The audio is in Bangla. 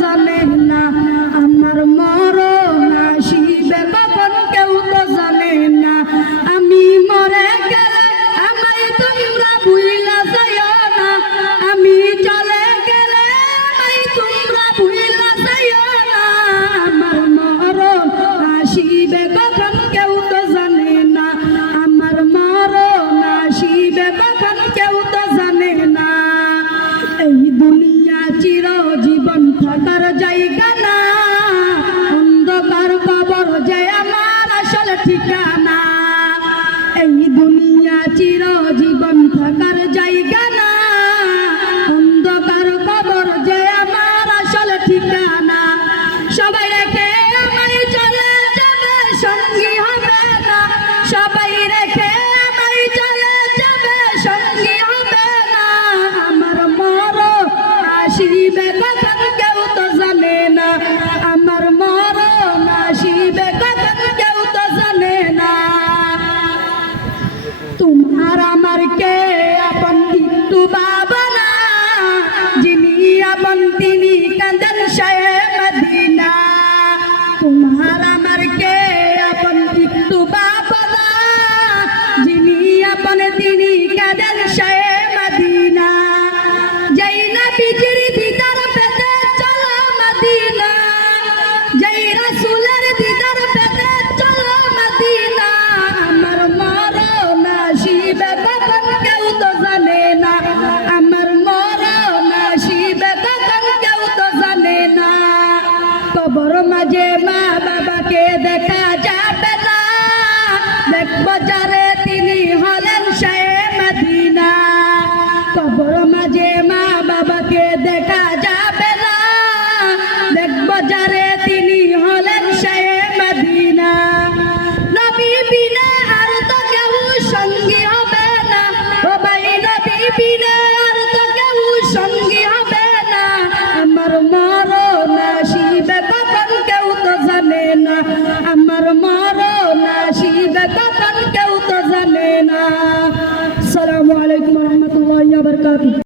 জানে না, আমার মরণ আসিবে কখন কেউ তো জানে না। আমি মরে গেলে আমায় তোমরা ভুইলা যাইও না। আমি চলে গেলে আমায় তোমরা ভুইলা যাইও না। আমার মরণ আসিবে কখন কেউ তো জানে না। আমার মরণ আসিবে কখন কেউ তো জানে না। এই দুনিয়া চির জীবন থাকার জায়গা না। অন্ধকার কবর যে আমার আসলে ঠিকানা। তোমার আমার কে আপন একটু বাবা না যিনি আপন তিনি কান্দন শায়ে মদিনা। তোমার আমার কে আপন একটু বাবা না যিনি আপন তিনি কান্দন শায়ে মদিনা। যেই কবর মাঝে মা বাবাকে দেখা যাবে। депутатів.